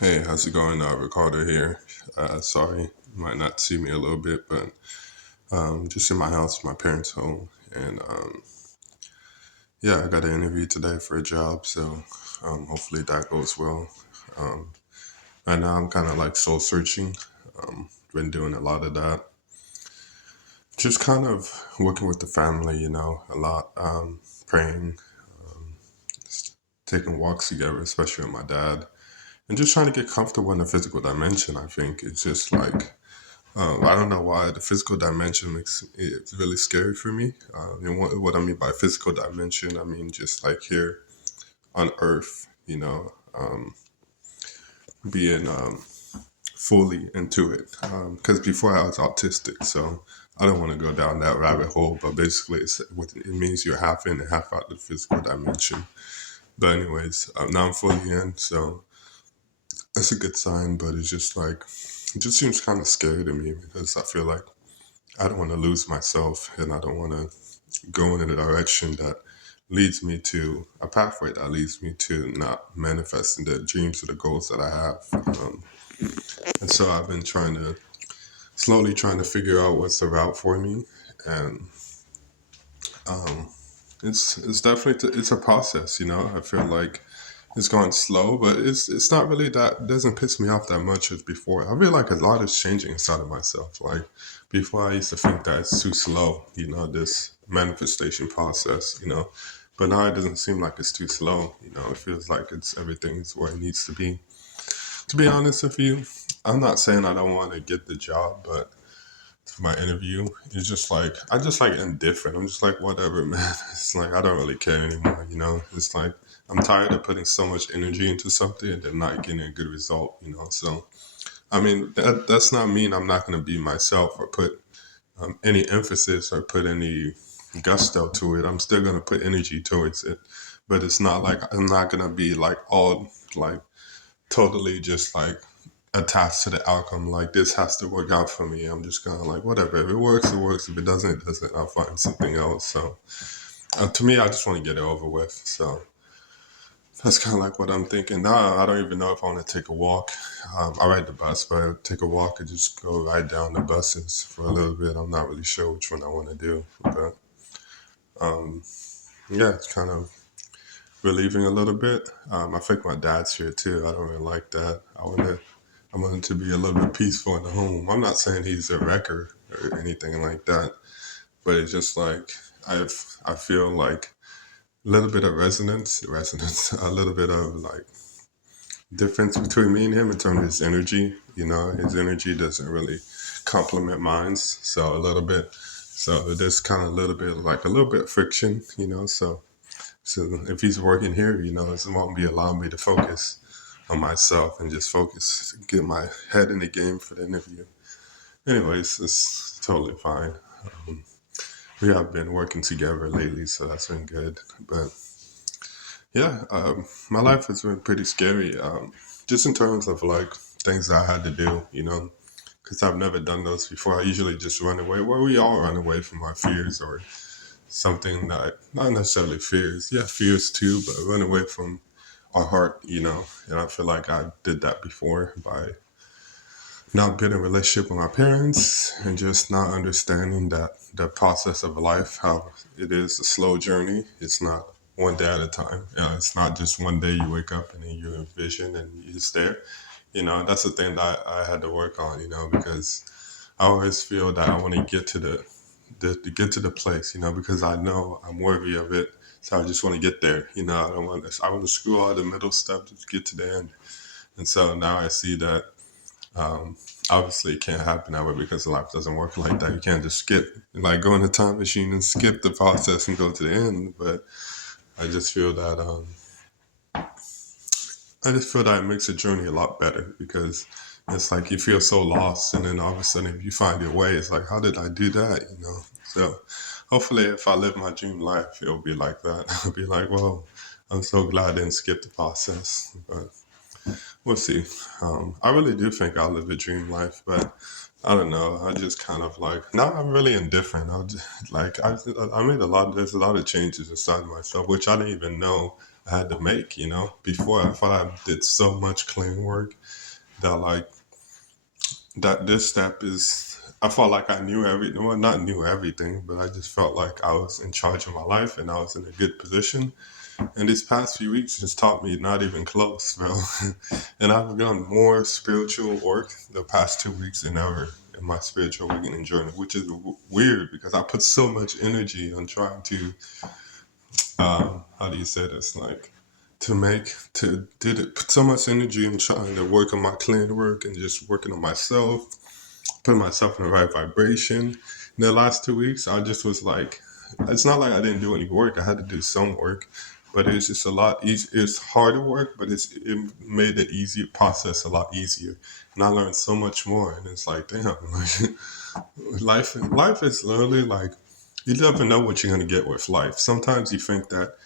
Hey, how's it going? Ricardo here. Sorry, you might not see me a little bit, but just in my house, my parents' home, and yeah, I got an interview today for a job, so hopefully that goes well. Um, and now I'm kind of like soul searching. Been doing a lot of that, just kind of working with the family, a lot, praying, taking walks together, especially with my dad, and just trying to get comfortable in the physical dimension. I think it's just like I don't know why the physical dimension makes it's really scary for me. And what I mean by physical dimension, I mean just like here on Earth, being fully into it. Because before I was autistic, so I don't want to go down that rabbit hole. But basically, it means you're half in and half out the physical dimension. But anyways, now I'm fully in, so that's a good sign. But it's just like it just seems kind of scary to me because I feel like I don't want to lose myself and I don't want to go in a direction that leads me to a pathway that leads me to not manifesting the dreams or the goals that I have. And so I've been slowly trying to figure out what's the route for me. And it's definitely, it's a process, I feel like it's going slow, but it's not really that, it doesn't piss me off that much as before. I feel like a lot is changing inside of myself. Like before I used to think that it's too slow, this manifestation process, but now it doesn't seem like it's too slow. It feels like it's everything's where it needs to be. To be honest with you, I'm not saying I don't want to get the job, but for my interview, it's just like I just like indifferent. I'm just like whatever, man. It's like I don't really care anymore. It's like I'm tired of putting so much energy into something and then not getting a good result. So I mean that does not mean I'm not going to be myself or put any emphasis or put any gusto to it. I'm still going to put energy towards it, but it's not like I'm not going to be like all like totally just like attached to the outcome. Like this has to work out for me. I'm just kind of like whatever. If it works, it works. If it doesn't, it doesn't. I'll find something else. So to me, I just want to get it over with. So that's kind of like what I'm thinking now. I don't even know if I want to take a walk. I ride the bus, but I take a walk and just go ride down the buses for a little bit. I'm not really sure which one I want to do, but yeah, it's kind of relieving a little bit. I think my dad's here too. I don't really like that. I want it to be a little bit peaceful in the home. I'm not saying he's a wrecker or anything like that, but it's just like I feel like a little bit of resonance, a little bit of like difference between me and him in terms of his energy. His energy doesn't really complement mine, so a little bit. So there's kind of a little bit like a little bit of friction, so if he's working here, it won't be allowing me to focus on myself and just focus, get my head in the game for the interview. Anyways, it's totally fine. We have been working together lately, so that's been good. But yeah, my life has been pretty scary, just in terms of like things that I had to do, because I've never done those before. I usually just run away. Well, we all run away from our fears or something that not necessarily fears. Yeah, fears too, but run away from our heart, And I feel like I did that before by not being in a relationship with my parents and just not understanding that the process of life, how it is a slow journey. It's not one day at a time. It's not just one day you wake up and then you envision and you're just there. That's the thing that I had to work on, because I always feel that I want to get to get to the place, because I know I'm worthy of it. So I just want to get there, I want to screw all the middle stuff to get to the end. And so now I see that obviously it can't happen that way because life doesn't work like that. You can't just skip, like go in a time machine and skip the process and go to the end. But I just feel that it makes the journey a lot better because it's like you feel so lost, and then all of a sudden, if you find your way, it's like, how did I do that? So hopefully, if I live my dream life, it'll be like that. I'll be like, well, I'm so glad I didn't skip the process, but we'll see. I really do think I'll live a dream life, but I don't know. I just kind of like now I'm really indifferent. I made a lot. There's a lot of changes inside myself, which I didn't even know I had to make. You know, before I thought I did so much clean work that like that this step is. I felt like I knew everything. Well, not knew everything, but I just felt like I was in charge of my life and I was in a good position. And these past few weeks just taught me not even close, bro. And I've done more spiritual work the past 2 weeks than ever in my spiritual awakening journey, which is weird because I put so much energy on trying to, how do you say this, like put so much energy in trying to work on my clean work and just working on myself, putting myself in the right vibration. In the last 2 weeks, I just was like, it's not like I didn't do any work. I had to do some work, but it's just a lot easier. It's harder work, but it made the easier process a lot easier. And I learned so much more. And it's like, damn, like, life is literally like, you never know what you're going to get with life. Sometimes you think that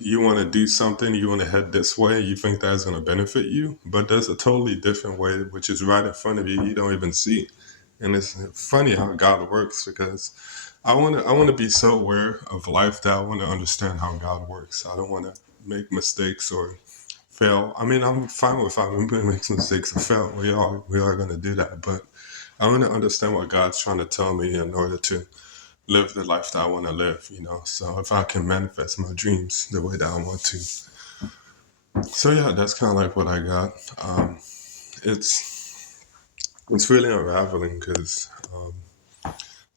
you want to do something, you want to head this way, you think that's going to benefit you, but there's a totally different way, which is right in front of you, you don't even see. And it's funny how God works because I want to be so aware of life that I want to understand how God works. I don't want to make mistakes or fail. I mean, I'm fine with I make mistakes or fail. We are going to do that, but I want to understand what God's trying to tell me in order to live the life that I want to live, you know. So if I can manifest my dreams the way that I want to. So yeah, that's kind of like what I got. It's it's really unraveling because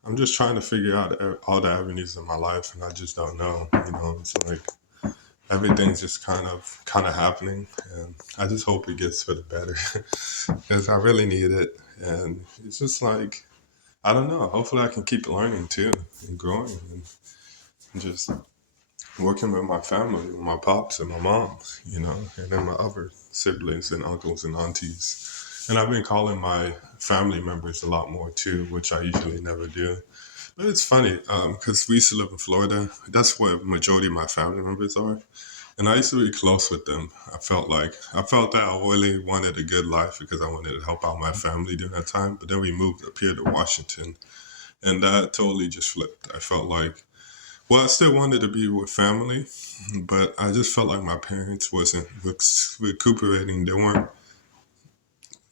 I'm just trying to figure out all the avenues in my life, and I just don't know. You know, it's like everything's just kind of happening, and I just hope it gets for the better because I really need it. And it's just like I don't know. Hopefully, I can keep learning too and growing and just working with my family, with my pops and my moms, you know, and then my other siblings and uncles and aunties. And I've been calling my family members a lot more too, which I usually never do. But it's funny because we used to live in Florida. That's where the majority of my family members are. And I used to be close with them. I felt that I really wanted a good life because I wanted to help out my family during that time. But then we moved up here to Washington, and that totally just flipped. I felt like I still wanted to be with family, but I just felt like my parents wasn't recuperating. They weren't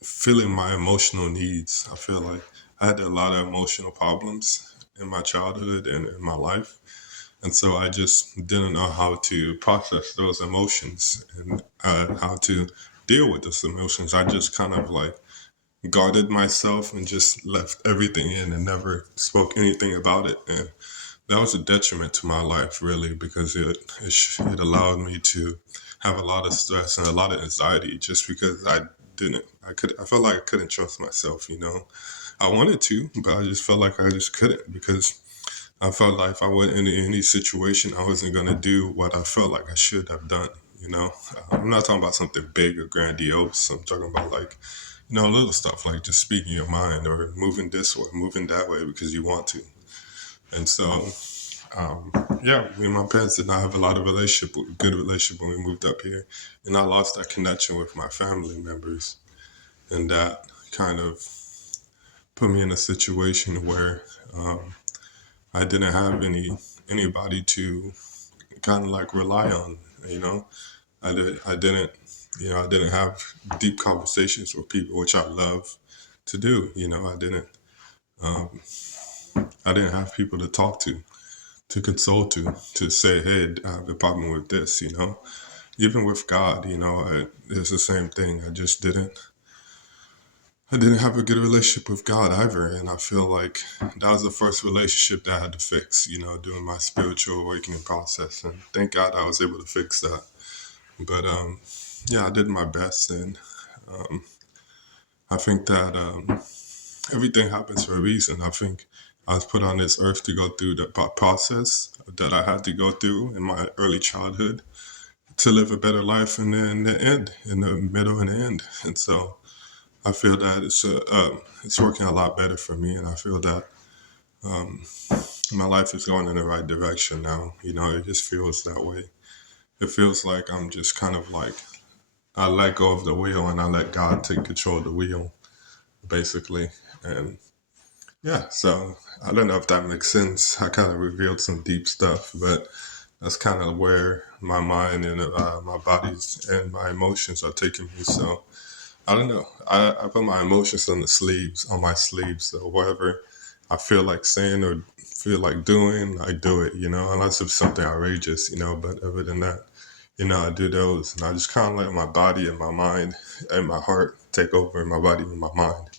feeling my emotional needs. I feel like I had a lot of emotional problems in my childhood and in my life. And so I just didn't know how to process those emotions and how to deal with those emotions. I just kind of like guarded myself and just left everything in and never spoke anything about it. And that was a detriment to my life, really, because it allowed me to have a lot of stress and a lot of anxiety just because I felt like I couldn't trust myself, you know. I wanted to, but I just felt like I just couldn't because I felt like if I went into any situation, I wasn't going to do what I felt like I should have done, you know. I'm not talking about something big or grandiose. I'm talking about like, little stuff like just speaking your mind or moving this way, moving that way because you want to. And so um, yeah, me and my parents did not have a lot of good relationship when we moved up here, and I lost that connection with my family members, and that kind of put me in a situation where I didn't have anybody to kind of like rely on. You know, I didn't have deep conversations with people, which I love to do. You know, I didn't have people to talk to console to say, hey, I have a problem with this, you know. Even with God, it's the same thing. I didn't have a good relationship with God either. And I feel like that was the first relationship that I had to fix, during my spiritual awakening process. And thank God I was able to fix that. But yeah, I did my best. And I think that everything happens for a reason. I think I was put on this earth to go through the process that I had to go through in my early childhood to live a better life in the end, in the middle and the end. And so I feel that it's working a lot better for me, and I feel that my life is going in the right direction now. It just feels that way. It feels like I'm just kind of like I let go of the wheel and I let God take control of the wheel, basically. And yeah, so I don't know if that makes sense. I kind of revealed some deep stuff, but that's kind of where my mind and my bodies and my emotions are taking me. So I don't know. I put my emotions on my sleeves. So whatever I feel like saying or feel like doing, I do it, unless it's something outrageous, but other than that, I do those. And I just kind of let my body and my mind and my heart take over, and my body and my mind.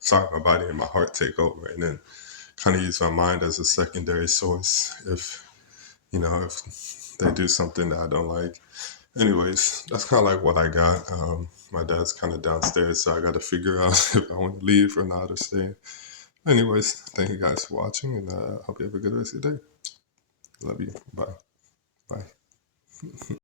Sorry, my body and my heart take over. And then kind of use my mind as a secondary source if they do something that I don't like. Anyways, that's kind of like what I got. My dad's kind of downstairs, so I got to figure out if I want to leave or not or stay. Anyways, thank you guys for watching, and hope you have a good rest of your day. Love you. Bye. Bye.